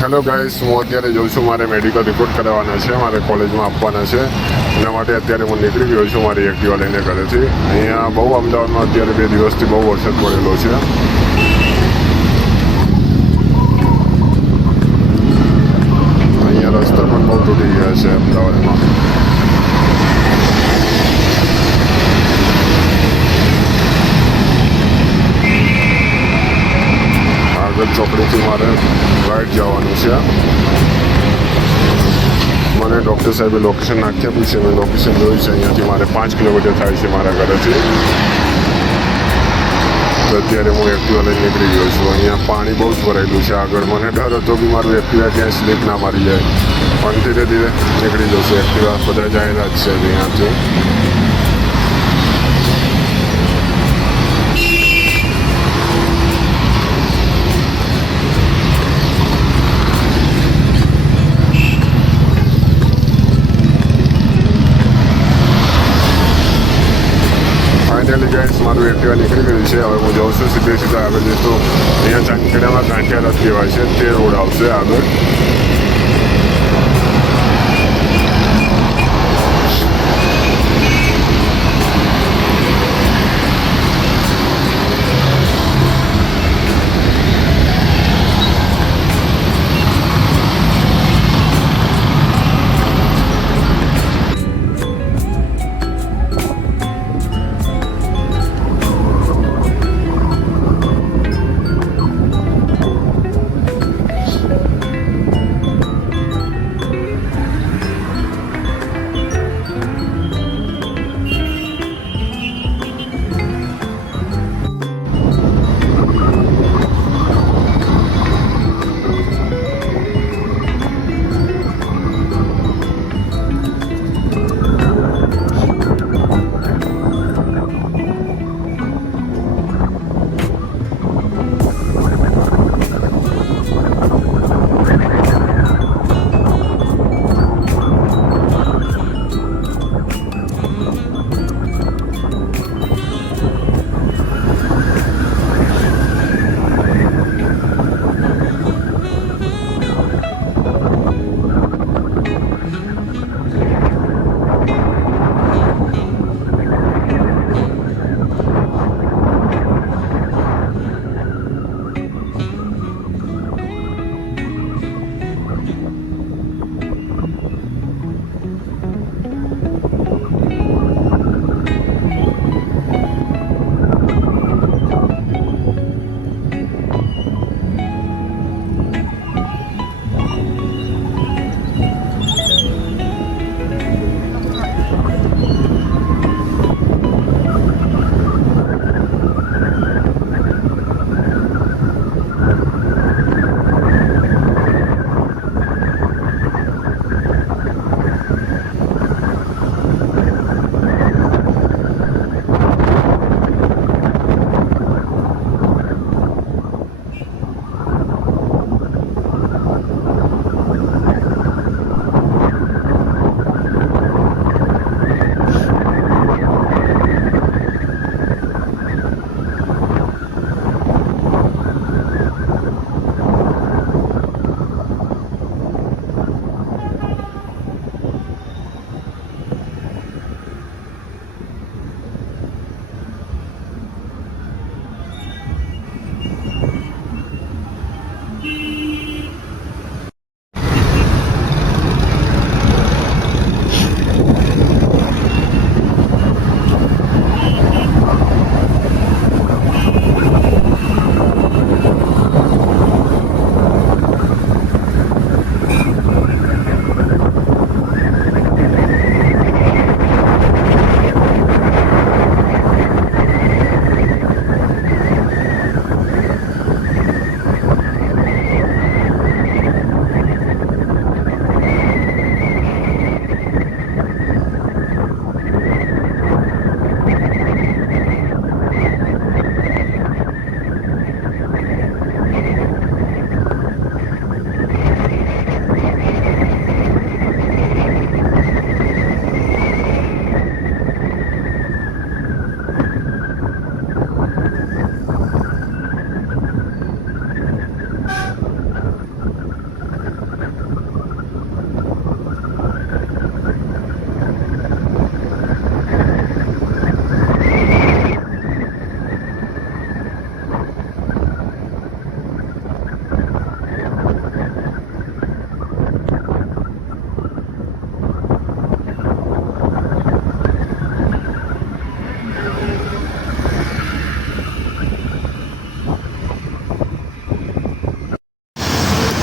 Hello guys, હું અત્યારે જઉં છું, મારે મેડિકલ રિપોર્ટ કરાવવાના છે, મારે કોલેજમાં આપવાના છે. એના માટે અત્યારે હું નીકળી ગયો છું મારી એક્ટિવા લઈને ઘરેથી. અહીંયા બહુ અમદાવાદમાં અત્યારે 2 દિવસથી બહુ વરસાદ પડેલો છે. અહીંયા રસ્તા પણ બહુ તૂટી ગયા છે અમદાવાદમાં. આગળ ચોકડીથી મારે રાઈટ જવાનું છે. મને ડૉક્ટર સાહેબે લોકેશન નાખી આપ્યું છે, મેં લોકેશન જોયું છે. અહીંયાથી મારે 5 કિલોમીટર થાય છે મારા ઘરેથી. તો અત્યારે હું એક્ટિવા લઈને નીકળી ગયો છું. અહીંયા પાણી બહુ જ ભરાયેલું છે આગળ. મને ડર હતો કે મારું એક્ટિવા ક્યાંય સ્લીપ ના મારી જાય, પણ ધીરે ધીરે નીકળી જશે. એક્ટિવા બધા જાયેલા જ છે અહીંયાથી. ફાઇનલી ગાઈસ, મારું એક્ટિવા નીકળી ગયું છે. હવે હું જાઉં છું સીધા આગળ જઈશ તો અહીંયા ચાંદખેડામાં કાંઠિયા રથ કહેવાય છે, તે રોડ આવશે આગળ.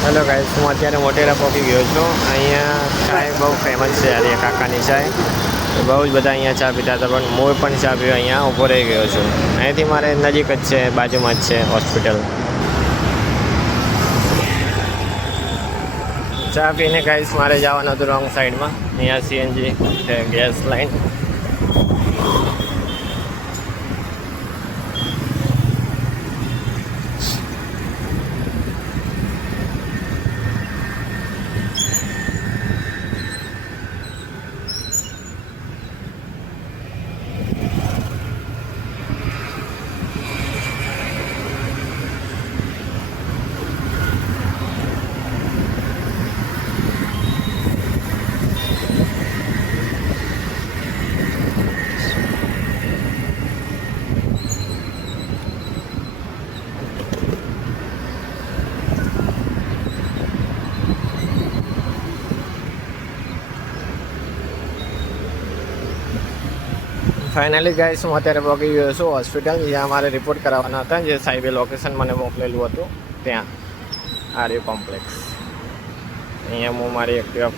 હેલો ગાઈસ, હું અત્યારે મોટેરા પહોંચી ગયો છું. અહીંયા ચાય બહુ ફેમસ છે યાર, કાકાની ચાય. બહુ જ બધા અહીંયા ચા પીતા હતા, પણ હું પણ ચા પીવા અહીંયા ઊભો રહી ગયો છું. અહીંયાથી મારે નજીક જ છે, બાજુમાં જ છે હોસ્પિટલ. ચા પીને ગાઈસ મારે જવાનું હતું રોંગ સાઈડમાં. અહીંયા સીએનજી છે, ગેસ લાઈન. ફાઇનલી ગાઈસ, હું અત્યારે પહોંચી ગયો છું હોસ્પિટલ, જ્યાં મારે રિપોર્ટ કરાવવાના હતા, જે સાહેબે લોકેશન મને મોકલેલું હતું ત્યાં. આર્યુ કોમ્પ્લેક્સ. અહીંયા હું મારી એક્ટિવા